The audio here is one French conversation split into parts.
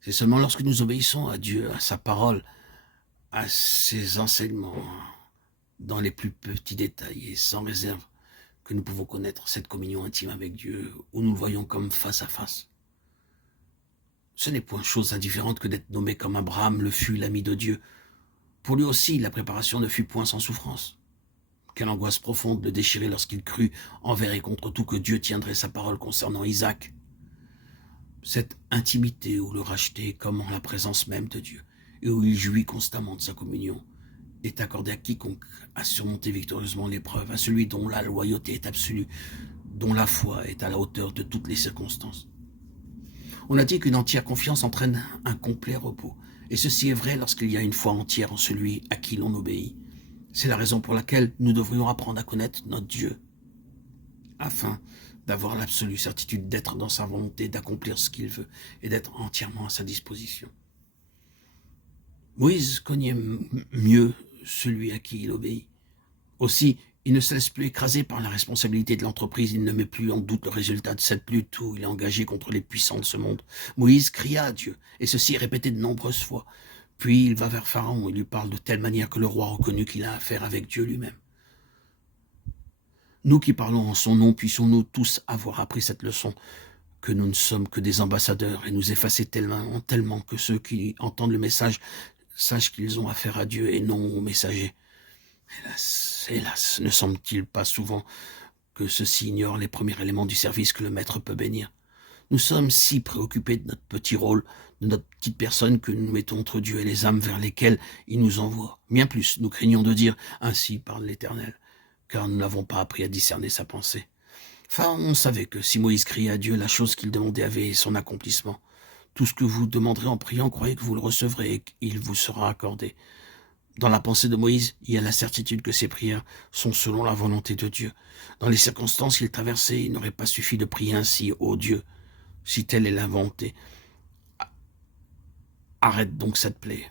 C'est seulement lorsque nous obéissons à Dieu, à sa parole, à ses enseignements, dans les plus petits détails et sans réserve, que nous pouvons connaître cette communion intime avec Dieu, où nous le voyons comme face à face. Ce n'est point chose indifférente que d'être nommé comme Abraham le fut l'ami de Dieu. Pour lui aussi, la préparation ne fut point sans souffrance. Quelle angoisse profonde le déchirer lorsqu'il crut envers et contre tout que Dieu tiendrait sa parole concernant Isaac. Cette intimité où le racheter comme en la présence même de Dieu, et où il jouit constamment de sa communion, est accordée à quiconque a surmonté victorieusement l'épreuve, à celui dont la loyauté est absolue, dont la foi est à la hauteur de toutes les circonstances. On a dit qu'une entière confiance entraîne un complet repos, et ceci est vrai lorsqu'il y a une foi entière en celui à qui l'on obéit. C'est la raison pour laquelle nous devrions apprendre à connaître notre Dieu, afin d'avoir l'absolue certitude d'être dans sa volonté, d'accomplir ce qu'il veut, et d'être entièrement à sa disposition. Moïse connaît mieux celui à qui il obéit. Aussi, il ne se laisse plus écraser par la responsabilité de l'entreprise, il ne met plus en doute le résultat de cette lutte où il est engagé contre les puissants de ce monde. Moïse cria à Dieu, et ceci est répété de nombreuses fois. Puis il va vers Pharaon et lui parle de telle manière que le roi reconnut qu'il a affaire avec Dieu lui-même. Nous qui parlons en son nom, puissions-nous tous avoir appris cette leçon, que nous ne sommes que des ambassadeurs et nous effacer tellement que ceux qui entendent le message sachent qu'ils ont affaire à Dieu et non aux messagers. Hélas, ne semble-t-il pas souvent que ceux-ci ignorent les premiers éléments du service que le maître peut bénir? Nous sommes si préoccupés de notre petit rôle, de notre petite personne, que nous mettons entre Dieu et les âmes vers lesquelles il nous envoie. Bien plus, nous craignons de dire « Ainsi parle l'Éternel », car nous n'avons pas appris à discerner sa pensée. Enfin, on savait que si Moïse criait à Dieu, la chose qu'il demandait avait son accomplissement. Tout ce que vous demanderez en priant, croyez que vous le recevrez et qu'il vous sera accordé. Dans la pensée de Moïse, il y a la certitude que ses prières sont selon la volonté de Dieu. Dans les circonstances qu'il traversait, il n'aurait pas suffi de prier ainsi, ô Dieu, si telle est la volonté. Arrête donc cette plaie.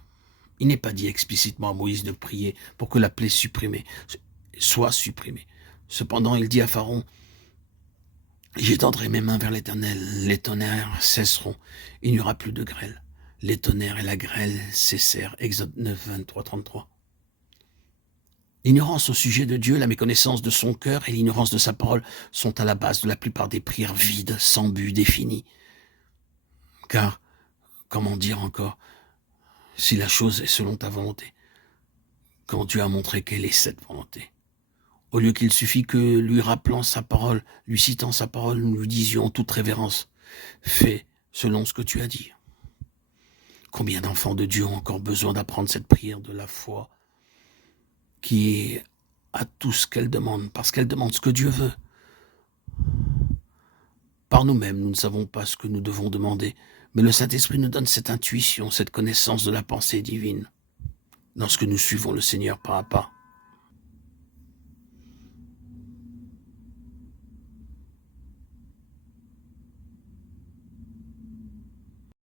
Il n'est pas dit explicitement à Moïse de prier pour que la plaie soit supprimée. Cependant, il dit à Pharaon, « J'étendrai mes mains vers l'Éternel, les tonnerres cesseront, il n'y aura plus de grêle. » Les tonnerres et la grêle cessèrent. Exode 9, 23, 33. L'ignorance au sujet de Dieu, la méconnaissance de son cœur et l'ignorance de sa parole sont à la base de la plupart des prières vides, sans but défini. Car, comment dire encore, si la chose est selon ta volonté, quand Dieu a montré quelle est cette volonté? Au lieu qu'il suffit que lui rappelant sa parole, lui citant sa parole, nous lui disions en toute révérence, « Fais selon ce que tu as dit. » Combien d'enfants de Dieu ont encore besoin d'apprendre cette prière de la foi qui a tout ce qu'elle demande, parce qu'elle demande ce que Dieu veut. Par nous-mêmes, nous ne savons pas ce que nous devons demander, mais le Saint-Esprit nous donne cette intuition, cette connaissance de la pensée divine, lorsque nous suivons le Seigneur pas à pas.